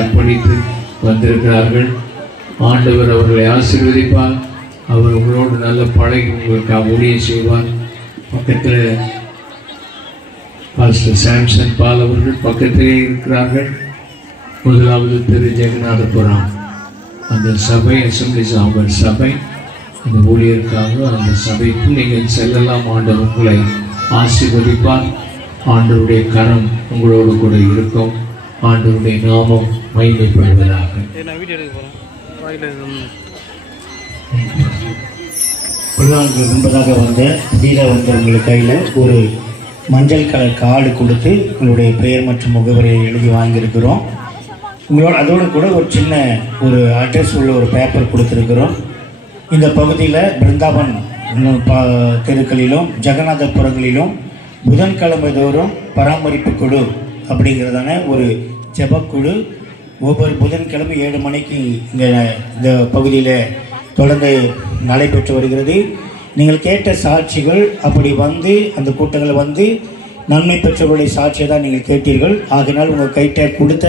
அர்ப்பணித்து வந்திருக்கிறார்கள். ஆண்டவர் அவர்களை ஆசீர்வதிப்பார். அவர் உங்களோடு நல்ல பழகி உங்களுக்கு ஊழியம் செய்வார். பக்கத்தில் பாஸ்டர் சாம்சன் பால் அவர்கள் பக்கத்திலே இருக்கிறார்கள். முதலாவது திரு ஜெகநாதபுரம் அந்த சபை அசம்பிளிஸ் அவங்க சபை, அந்த ஊழியருக்காக அந்த சபைக்கு நீங்கள் செல்லலாம். ஆண்டவர் உங்களை ஆசீர்வதிப்பார். ஆண்டவருடைய கரம் உங்களோடு கூட இருக்கும். ஆண்டவருடைய நாமம் மகிமைப்படுவதாக. முன்பதாக வந்த வீரர் வந்தவங்களுக்கு கையில் ஒரு மஞ்சள் கலர் கார்டு கொடுத்து உங்களுடைய பெயர் மற்றும் முகவரியை எழுதி வாங்கியிருக்கிறோம். உங்களோட அதோடு கூட ஒரு சின்ன ஒரு அட்ரஸ் உள்ள ஒரு பேப்பர் கொடுத்துருக்குறோம். இந்த பகுதியில் பிருந்தாவன் தெருக்களிலும் ஜெகநாதபுரங்களிலும் புதன்கிழமை தோறும் பராமரிப்பு குழு அப்படிங்கிறதான ஒரு ஜெபக்குழு ஒவ்வொரு புதன்கிழமை 7 மணிக்கு இந்த பகுதியில் தொடர்ந்து நடைபெற்று வருகிறது. நீங்கள் கேட்ட சாட்சிகள் அப்படி வந்து அந்த கூட்டங்கள் வந்து நன்மை பெற்றவர்களுடைய சாட்சியை தான் நீங்கள் கேட்டீர்கள். ஆகினால் உங்கள் கைட்ட கொடுத்த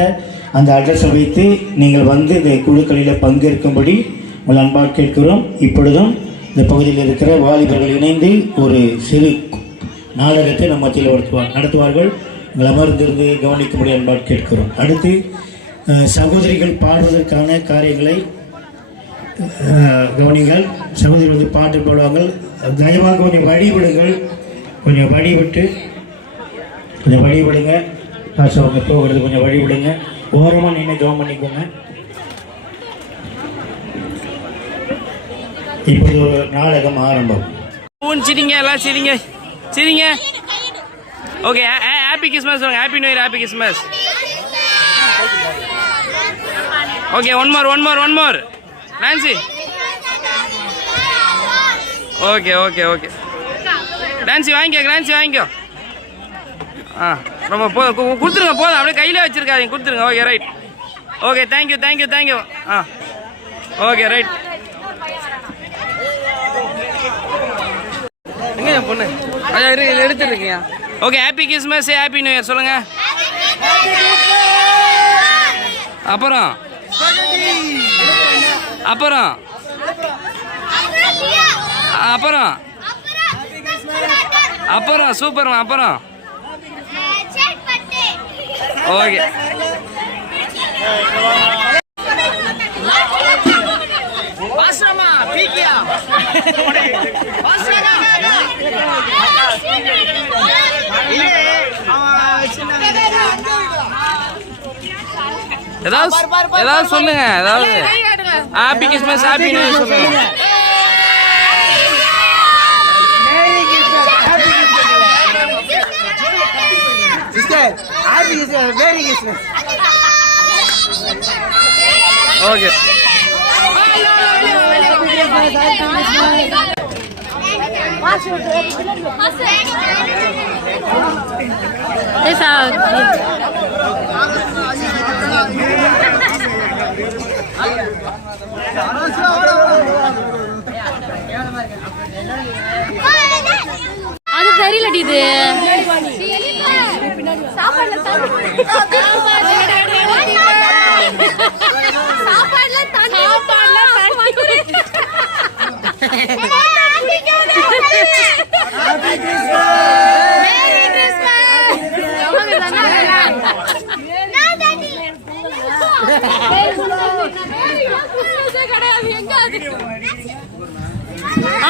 அந்த அட்ரஸை வைத்து நீங்கள் வந்து இந்த குழுக்களில் பங்கேற்கும்படி உங்கள் அன்பாக கேட்கிறோம். இப்பொழுதும் இந்த பகுதியில் இருக்கிற வாலிபர்கள் இணைந்து ஒரு சிறு நாடகத்தை நம் மத்தியில் நடத்துவார்கள். உங்கள் அமர்ந்திருந்து கவனிக்கும்படி அன்பாக கேட்கிறோம். அடுத்து சகோதரிகள் பாடுவதற்கான காரியங்களை கவனிங்கள். சகோதரிகள் வந்து பாட்டு பாடுவார்கள். தயவாக கொஞ்சம் வழிவிடுங்கள், கொஞ்சம் வழிவிட்டு கொஞ்சம் வழிவிடுங்க. காசு அவங்க போகிறது கொஞ்சம் வழிவிடுங்க. ஓரமாக நின்று கவனம் பண்ணிக்கோங்க. இப்போது ஒரு நாடகம் ஆரம்பம். சிரிங்க, எல்லாம் சிரிங்க சிரிங்க. ஓகே, ஹாப்பி கிறிஸ்மஸ் சொல்லுங்க. Happy new year, happy Christmas. Okay, one more Nancy. Okay okay okay Nancy வாங்கிக்கோ. ஆ ரொம்ப கொடுத்துருங்க, போதும். அப்படியே கையில் வச்சுருக்காதீங்க, கொடுத்துருங்க. Okay right. Okay, thank you. ஆ ஓகே ரைட். எங்க என் பொண்ணு எடுத்துருக்கீங்க. Okay, happy Christmas, happy new year சொல்லுங்க. அப்புறம் சூப்பர். அப்புறம் ஓகே. ஏதாவது சொல்லுங்க. ஏதாவது happy Christmas, happy new year சொல்லுங்க. ஓகே. அது தெரியலடி. இது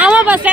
ஆமா பஸ்